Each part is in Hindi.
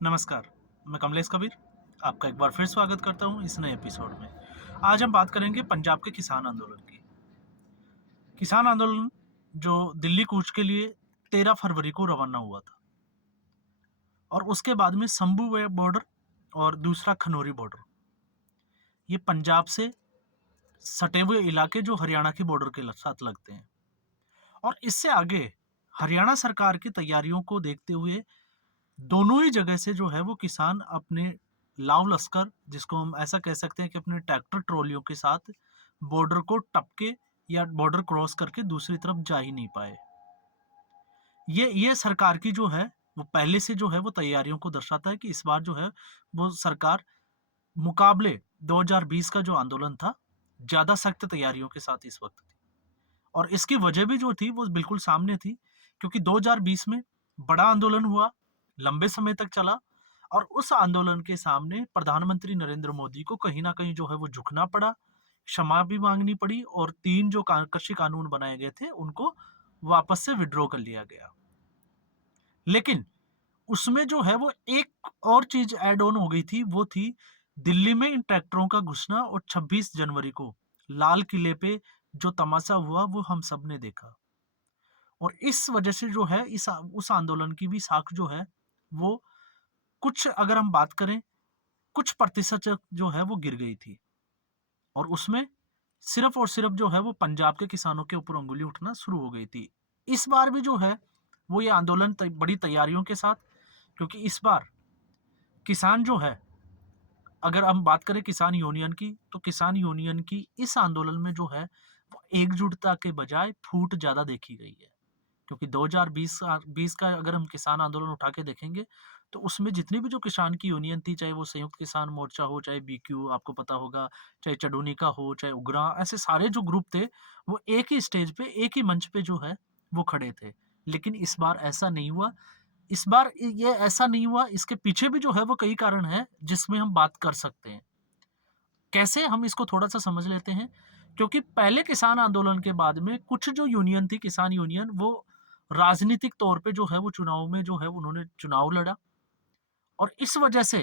नमस्कार, मैं कमलेश कबीर, आपका एक बार फिर स्वागत करता हूँ इस नए एपिसोड में। आज हम बात करेंगे पंजाब के किसान आंदोलन की। किसान आंदोलन जो दिल्ली कूच के लिए 13 फरवरी को रवाना हुआ था और उसके बाद में संभू वे बॉर्डर और दूसरा खनौरी बॉर्डर। ये पंजाब से सटे हुए इलाके जो हरियाणा के बॉर्डर के साथ लगते हैं और इससे आगे हरियाणा सरकार की तैयारियों को देखते हुए दोनों ही जगह से जो है वो किसान अपने लाव लश्कर, जिसको हम ऐसा कह सकते हैं कि अपने ट्रैक्टर ट्रॉलियों के साथ बॉर्डर को टपके या बॉर्डर क्रॉस करके दूसरी तरफ जा ही नहीं पाए। ये सरकार की जो है वो पहले से जो है वो तैयारियों को दर्शाता है कि इस बार जो है वो सरकार मुकाबले 2020 का जो आंदोलन था, ज्यादा सख्त तैयारियों के साथ इस वक्त थी। और इसकी वजह भी जो थी वो बिल्कुल सामने थी, क्योंकि 2020 में बड़ा आंदोलन हुआ, लंबे समय तक चला और उस आंदोलन के सामने प्रधानमंत्री नरेंद्र मोदी को कहीं ना कहीं जो है वो झुकना पड़ा, क्षमा भी मांगनी पड़ी और 3 जो कृषि कानून बनाए गए थे उनको वापस से विड्रॉ कर लिया गया। लेकिन उसमें जो है वो एक और चीज ऐड ऑन हो गई थी, वो थी दिल्ली में इन ट्रैक्टरों का घुसना। और 26 जनवरी को लाल किले पे जो तमाशा हुआ वो हम सब ने देखा और इस वजह से जो है इस उस आंदोलन की भी साख जो है वो कुछ, अगर हम बात करें, कुछ प्रतिशत जो है वो गिर गई थी और उसमें सिर्फ और सिर्फ जो है वो पंजाब के किसानों के ऊपर उंगली उठना शुरू हो गई थी। इस बार भी जो है वो ये आंदोलन बड़ी तैयारियों के साथ, क्योंकि इस बार किसान जो है, अगर हम बात करें किसान यूनियन की, तो किसान यूनियन की इस आंदोलन में जो है वो एकजुटता के बजाय फूट ज्यादा देखी गई है। क्योंकि 2020 का अगर हम किसान आंदोलन उठा के देखेंगे तो उसमें जितनी भी जो किसान की यूनियन थी, चाहे वो संयुक्त किसान मोर्चा हो, चाहे बीक्यू आपको पता होगा, चाहे चडूनी का हो, चाहे उग्रा, ऐसे सारे जो ग्रुप थे वो एक ही स्टेज पे, एक ही मंच पे जो है वो खड़े थे। लेकिन इस बार ऐसा नहीं हुआ। इस बार ये ऐसा नहीं हुआ, इसके पीछे भी जो है वो कई कारण है जिसमें हम बात कर सकते हैं। कैसे, हम इसको थोड़ा सा समझ लेते हैं। क्योंकि पहले किसान आंदोलन के बाद में कुछ जो यूनियन थी, किसान यूनियन, वो राजनीतिक तौर पे जो है वो चुनाव में जो है उन्होंने चुनाव लड़ा और इस वजह से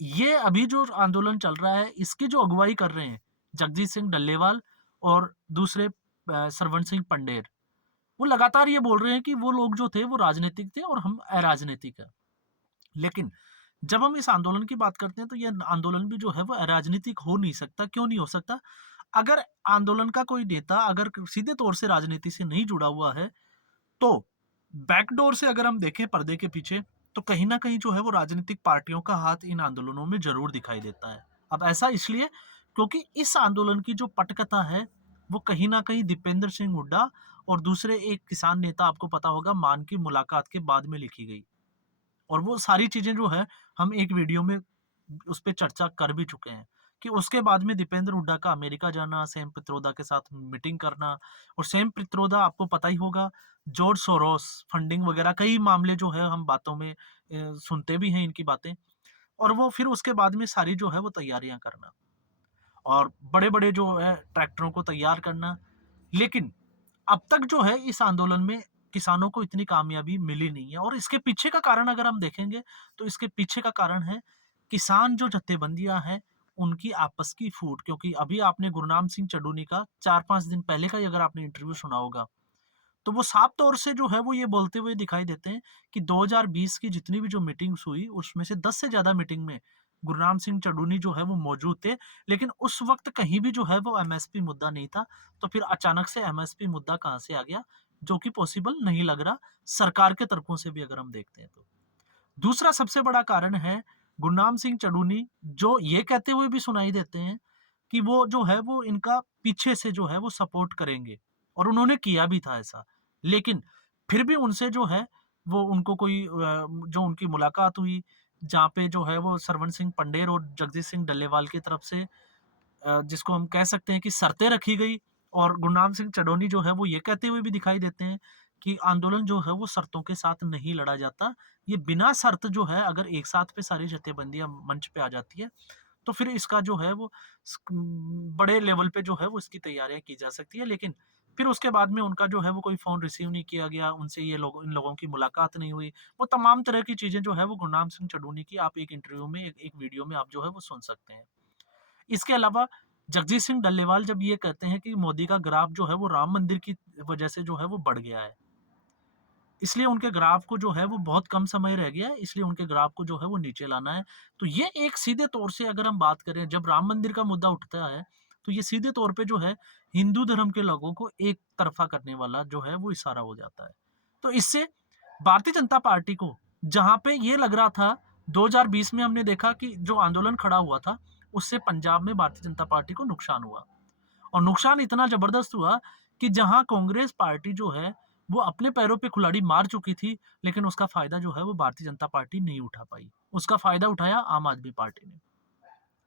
ये अभी जो आंदोलन चल रहा है इसकी जो अगुवाई कर रहे हैं जगजीत सिंह डल्लेवाल और दूसरे सरवण सिंह पंडेर, वो लगातार ये बोल रहे हैं कि वो लोग जो थे वो राजनीतिक थे और हम अराजनीतिक है। लेकिन जब हम इस आंदोलन की बात करते हैं तो ये आंदोलन भी जो है वो अराजनीतिक हो नहीं सकता। क्यों नहीं हो सकता? अगर आंदोलन का कोई नेता अगर सीधे तौर से राजनीति से नहीं जुड़ा हुआ है, तो बैकडोर से अगर हम देखें पर्दे के पीछे, तो कहीं ना कहीं जो है वो राजनीतिक पार्टियों का हाथ इन आंदोलनों में जरूर दिखाई देता है। अब ऐसा इसलिए क्योंकि इस आंदोलन की जो पटकथा है वो कहीं ना कहीं दीपेंद्र सिंह हुड्डा और दूसरे एक किसान नेता, आपको पता होगा, मान की मुलाकात के बाद में लिखी गई। और वो सारी चीजें जो है हम एक वीडियो में उस पे चर्चा कर भी चुके हैं कि उसके बाद में दीपेंद्र हुड्डा का अमेरिका जाना, सैम पित्रोदा के साथ मीटिंग करना। और सैम पित्रोदा, आपको पता ही होगा, जॉर्ज सोरोस फंडिंग वगैरह कई मामले जो है हम बातों में सुनते भी हैं इनकी बातें। और वो फिर उसके बाद में सारी जो है वो तैयारियां करना और बड़े बड़े जो है ट्रैक्टरों को तैयार करना। लेकिन अब तक जो है इस आंदोलन में किसानों को इतनी कामयाबी मिली नहीं है और इसके पीछे का कारण अगर हम देखेंगे तो इसके पीछे का कारण है किसान जो जत्थेबंदियां हैं उनकी आपस की फूट। क्योंकि अभी आपने गुरनाम सिंह चडूनी का 4-5 दिन पहले का ही अगर आपने इंटरव्यू सुना होगा, तो वो साफ तौर से जो है वो ये बोलते हुए दिखाई देते हैं कि 2020 की जितनी भी जो मीटिंग्स हुई उसमें से 10 से ज्यादा मीटिंग में गुरनाम सिंह चडूनी जो है वो मौजूद थे। लेकिन उस वक्त कहीं भी जो है वो एमएसपी मुद्दा नहीं था। तो फिर अचानक से एमएसपी मुद्दा कहां से आ गया, जो कि पॉसिबल नहीं लग रहा सरकार के तरफों से भी अगर हम देखते हैं तो। दूसरा सबसे बड़ा कारण है गुरनाम सिंह चडूनी, जो ये कहते हुए भी सुनाई देते हैं कि वो जो है वो इनका पीछे से जो है वो सपोर्ट करेंगे और उन्होंने किया भी था ऐसा। लेकिन फिर भी उनसे जो है वो उनको कोई जो उनकी मुलाकात हुई, जहाँ पे जो है वो सरवण सिंह पंडेर और जगजीत सिंह डल्लेवाल की तरफ से जिसको हम कह सकते हैं कि शर्तें रखी गई। और गुरनाम सिंह चडोनी जो है वो ये कहते हुए भी दिखाई देते हैं कि आंदोलन जो है वो शर्तों के साथ नहीं लड़ा जाता। ये बिना शर्त जो है अगर एक साथ पे सारी जथेबंदियां मंच पे आ जाती है तो फिर इसका जो है वो बड़े लेवल पे जो है वो इसकी तैयारियां की जा सकती है। लेकिन फिर उसके बाद में उनका जो है वो कोई फ़ोन रिसीव नहीं किया गया, उनसे इन लोगों की मुलाकात नहीं हुई। वो तमाम तरह की चीज़ें जो है वो गुरनाम सिंह चढ़ूनी की आप एक इंटरव्यू में एक वीडियो में आप जो है वो सुन सकते हैं। इसके अलावा जगजीत सिंह डल्लेवाल जब ये कहते हैं कि मोदी का ग्राफ जो है वो राम मंदिर की वजह से जो है वो बढ़ गया है। इसलिए उनके ग्राफ को जो है वो बहुत कम समय रह गया है, इसलिए उनके ग्राफ को जो है वो नीचे लाना है। तो ये एक सीधे तौर से अगर हम बात करें जब राम मंदिर का मुद्दा उठता है, तो ये सीधे तौर पे जो है हिंदू धर्म के लोगों को एक तरफ़ा करने वाला जो है वो इशारा हो जाता है। तो इससे भारतीय जनता पार्टी को जहाँ पे ये लग रहा था 2020 में हमने देखा कि जो आंदोलन खड़ा हुआ था, उससे पंजाब में भारतीय जनता पार्टी को नुकसान हुआ। और नुकसान इतना ज़बरदस्त हुआ कि जहाँ कांग्रेस पार्टी जो है, वो अपने पैरों पे कुल्हाड़ी मार चुकी थी, लेकिन उसका फ़ायदा जो है वो भारतीय जनता पार्टी नहीं उठा पाई। उसका फ़ायदा उठाया आम आदमी पार्टी ने।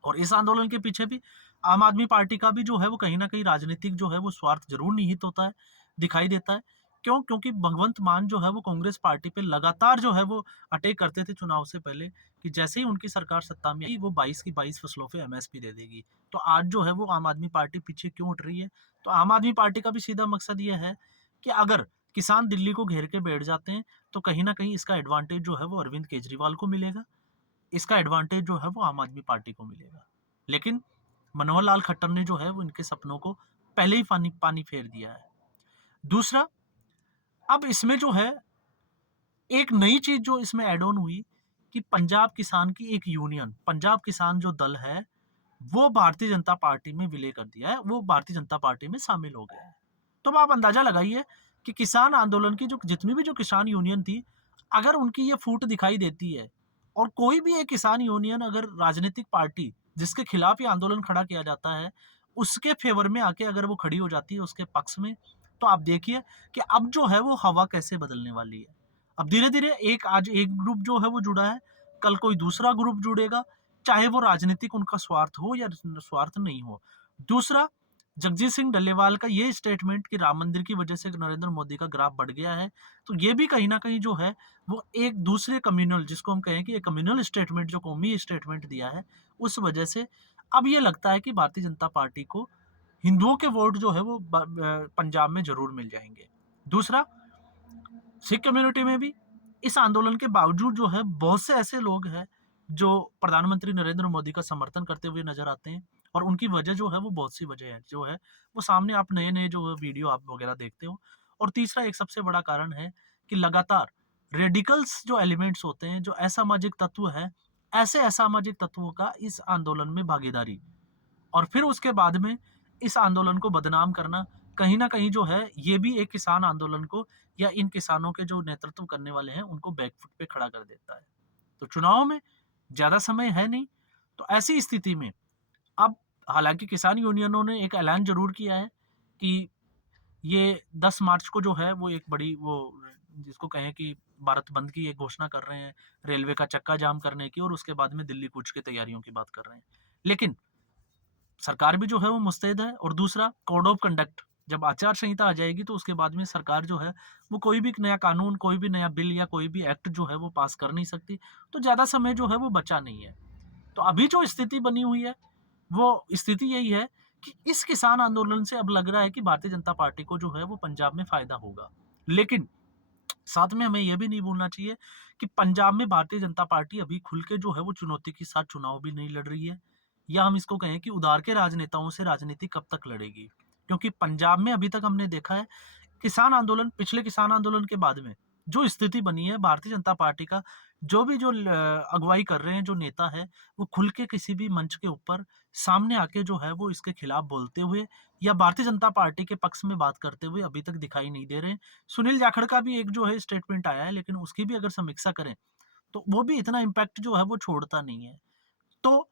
और इस आंदोलन के पीछे भी आम आदमी पार्टी का भी जो है वो कहीं न कहीं राजनीतिक जो है वो स्वार्थ ज़रूर निहित होता है, दिखाई देता है। क्यों? क्योंकि भगवंत मान जो है वो कांग्रेस पार्टी पे लगातार जो है वो अटैक करते थे चुनाव से पहले कि जैसे ही उनकी सरकार सत्ता में आई वो 22 की 22 फसलों पे एमएसपी दे देगी। तो आज जो है वो आम आदमी पार्टी पीछे क्यों उठ रही है? तो आम आदमी पार्टी का भी सीधा मकसद ये है कि अगर किसान दिल्ली को घेर के बैठ जाते हैं, तो कहीं न कहीं इसका एडवांटेज जो है वो अरविंद केजरीवाल को मिलेगा। इसका एडवांटेज जो है वो आम आदमी पार्टी को मिलेगा। लेकिन मनोहर लाल खट्टर ने जो है वो इनके सपनों को पहले ही पानी पानी फेर दिया है। दूसरा, अब इसमें जो है एक नई चीज़ जो इसमें ऐड ऑन हुई कि पंजाब किसान की एक यूनियन, पंजाब किसान जो दल है, वो भारतीय जनता पार्टी में विलय कर दिया है, वो भारतीय जनता पार्टी में शामिल हो गया है। तो अब आप अंदाज़ा लगाइए कि किसान आंदोलन की जो जितनी भी जो किसान यूनियन थी, अगर उनकी ये फूट दिखाई देती है और कोई भी एक किसान यूनियन अगर राजनीतिक पार्टी जिसके खिलाफ ये आंदोलन खड़ा किया जाता है, उसके फ़ेवर में आके अगर वो खड़ी हो जाती है उसके पक्ष में, तो आप देखिए कि अब जो है वो हवा कैसे बदलने वाली है। अब धीरे-धीरे एक आज एक ग्रुप जो है वो जुड़ा है, कल कोई दूसरा ग्रुप जुड़ेगा, चाहे वो राजनीतिक उनका स्वार्थ हो या स्वार्थ नहीं हो। दूसरा, जगजीत सिंह डल्लेवाल का ये स्टेटमेंट कि राम मंदिर की वजह से नरेंद्र मोदी का ग्राफ बढ़ गया है, तो ये भी कहीं न कहीं जो है, वो एक दूसरे कम्युनल जिसको हम कहें कि एक कम्युनल स्टेटमेंट जो कौमी स्टेटमेंट दिया है, उस वजह से अब ये लगता है कि भारतीय जनता पार्टी को हिंदुओं के वोट जो है वो पंजाब में ज़रूर मिल जाएँगे। दूसरा, सिख कम्युनिटी में भी इस आंदोलन के बावजूद जो है बहुत से ऐसे लोग हैं जो प्रधानमंत्री नरेंद्र मोदी का समर्थन करते हुए नजर आते हैं और उनकी वजह जो है वो बहुत सी वजह है जो है वो सामने आप नए नए जो वीडियो आप वगैरह देखते हो। और तीसरा एक सबसे बड़ा कारण है कि लगातार रेडिकल्स जो एलिमेंट्स होते हैं जो असामाजिक तत्व है, ऐसे असामाजिक तत्वों का इस आंदोलन में भागीदारी और फिर उसके बाद में इस आंदोलन को बदनाम करना कहीं न कहीं जो है, ये भी एक किसान आंदोलन को या इन किसानों के जो नेतृत्व करने वाले हैं, उनको बैकफुट पे खड़ा कर देता है। तो चुनाव में ज़्यादा समय है नहीं, तो ऐसी स्थिति में अब हालाँकि किसान यूनियनों ने एक ऐलान ज़रूर किया है कि ये 10 मार्च को जो है वो एक बड़ी वो जिसको कहें कि भारत बंद की एक घोषणा कर रहे हैं, रेलवे का चक्का जाम करने की और उसके बाद में दिल्ली कूच की तैयारियों की बात कर रहे हैं। लेकिन सरकार भी जो है वो मुस्तैद है और दूसरा कोड ऑफ कंडक्ट जब आचार संहिता आ जाएगी तो उसके बाद में सरकार जो है वो कोई भी नया कानून, कोई भी नया बिल या कोई भी एक्ट जो है वो पास कर नहीं सकती। तो ज़्यादा समय जो है वो बचा नहीं है। तो अभी जो स्थिति बनी हुई है, वो स्थिति यही है कि इस किसान आंदोलन से अब लग रहा है कि भारतीय जनता पार्टी को जो है वो पंजाब में फ़ायदा होगा। लेकिन साथ में हमें ये भी नहीं भूलना चाहिए कि पंजाब में भारतीय जनता पार्टी अभी खुल के जो है वो चुनौती के साथ चुनाव भी नहीं लड़ रही है या हम इसको कहें कि उधार के राजनेताओं से राजनीति कब तक लड़ेगी। क्योंकि पंजाब में अभी तक हमने देखा है किसान आंदोलन पिछले किसान आंदोलन के बाद में जो स्थिति बनी है भारतीय जनता पार्टी का जो भी अगुवाई कर रहे हैं जो नेता है वो खुल के किसी भी मंच के ऊपर सामने आके जो है वो इसके खिलाफ बोलते हुए या भारतीय जनता पार्टी के पक्ष में बात करते हुए अभी तक दिखाई नहीं दे रहे हैं। सुनील जाखड़ का भी एक जो है स्टेटमेंट आया है लेकिन उसकी भी अगर समीक्षा करें तो वो भी इतना इम्पैक्ट जो है वो छोड़ता नहीं है। तो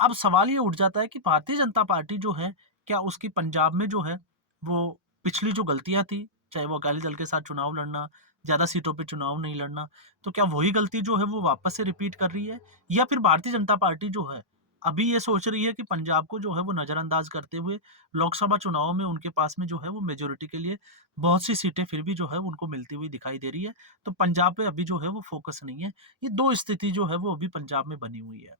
अब सवाल ये उठ जाता है कि भारतीय जनता पार्टी जो है, क्या उसकी पंजाब में जो है, वो पिछली जो गलतियाँ थी, चाहे वो अकाली दल के साथ चुनाव लड़ना, ज़्यादा सीटों पे चुनाव नहीं लड़ना, तो क्या वही गलती जो है वो वापस से रिपीट कर रही है? या फिर भारतीय जनता पार्टी जो है, अभी ये सोच रही है कि पंजाब को जो है वो नज़रअंदाज करते हुए लोकसभा चुनाव में उनके पास में जो है वो मेजॉरिटी के लिए बहुत सी सीटें फिर भी जो है उनको मिलती हुई दिखाई दे रही है। तो पंजाब पे अभी जो है वो फ़ोकस नहीं है। ये 2 स्थिति जो है वो अभी पंजाब में बनी हुई है।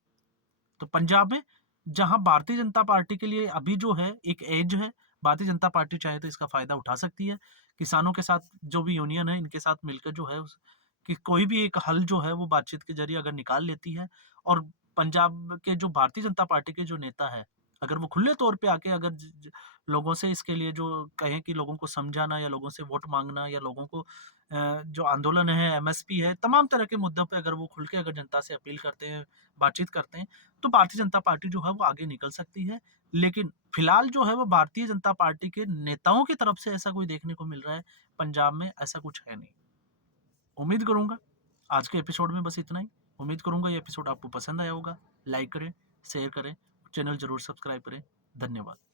तो पंजाब में जहां भारतीय जनता पार्टी के लिए अभी जो है एक एज है, भारतीय जनता पार्टी चाहे तो इसका फ़ायदा उठा सकती है। किसानों के साथ जो भी यूनियन है, इनके साथ मिलकर जो है उस कि कोई भी एक हल जो है वो बातचीत के ज़रिए अगर निकाल लेती है और पंजाब के जो भारतीय जनता पार्टी के जो नेता हैं, अगर वो खुले तौर पे आके अगर ज ज लोगों से इसके लिए जो कहें कि लोगों को समझाना या लोगों से वोट माँगना या लोगों को जो आंदोलन है, एमएसपी है, तमाम तरह के मुद्दों पे अगर वो खुल के अगर जनता से अपील करते हैं, बातचीत करते हैं, तो भारतीय जनता पार्टी जो है वो आगे निकल सकती है। लेकिन फिलहाल जो है वो भारतीय जनता पार्टी के नेताओं की तरफ से ऐसा कोई देखने को मिल रहा है, पंजाब में ऐसा कुछ है नहीं। उम्मीद करूँगा आज के एपिसोड में बस इतना ही। उम्मीद करूँगा ये एपिसोड आपको पसंद आया होगा। लाइक करें, शेयर करें, चैनल ज़रूर सब्सक्राइब करें। धन्यवाद।